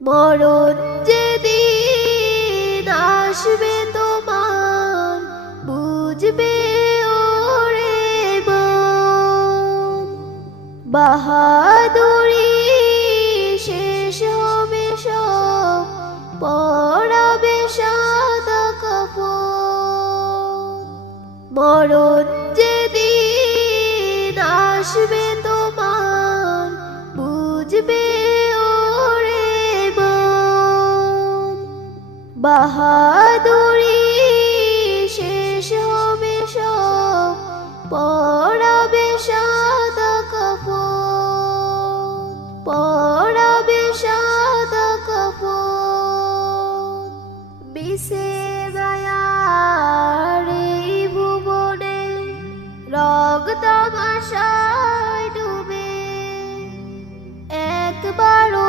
মরণ যেদিন আসবে তোমার, বুঝবে ওরে বাহাদুরি শেষ হবে সব, পড়াবে সাদা কাপড়। মরণ যেদিন আসবে তোমার, বুঝবে বাহাদুরি শেষ হবে সব, পড়াবে সাদা কাপড় পড়াবে সাদা কাপড় বিশে গায়ারে ভুবনে রক্ত মাসায় ডুবে, একবারও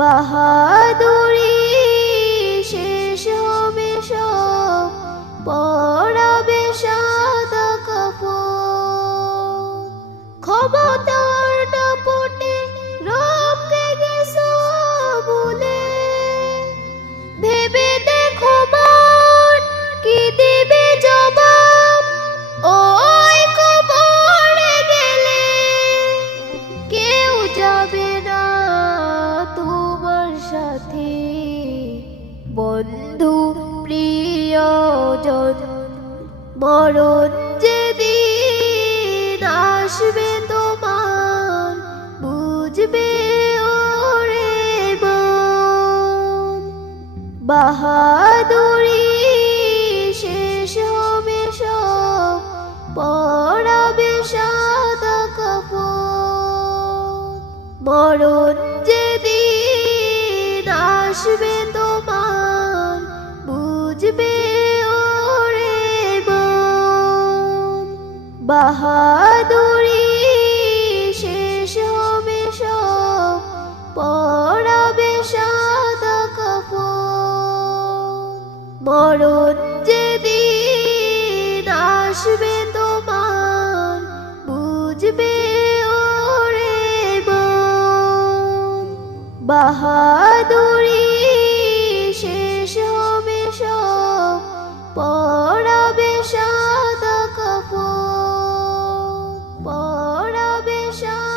বাহাদুরি শেষ হবে সব পড়াবে সাদা কাপড়। ক্ষমতার বন্ধু, প্রিয়জন, মরণ যেদিন আসবে তোমার, বুঝবে ওরে বাহাদুরি শেষ হবে সব, পড়াবে সাদা কাপড়। মরণ যেদিন আসবে বাহাদুরি শেষ হবে সব পড়াবে সাদা কাপড় মরণ যেদিন আসবে তোমার বুঝবে ওরে বাহাদুরি show.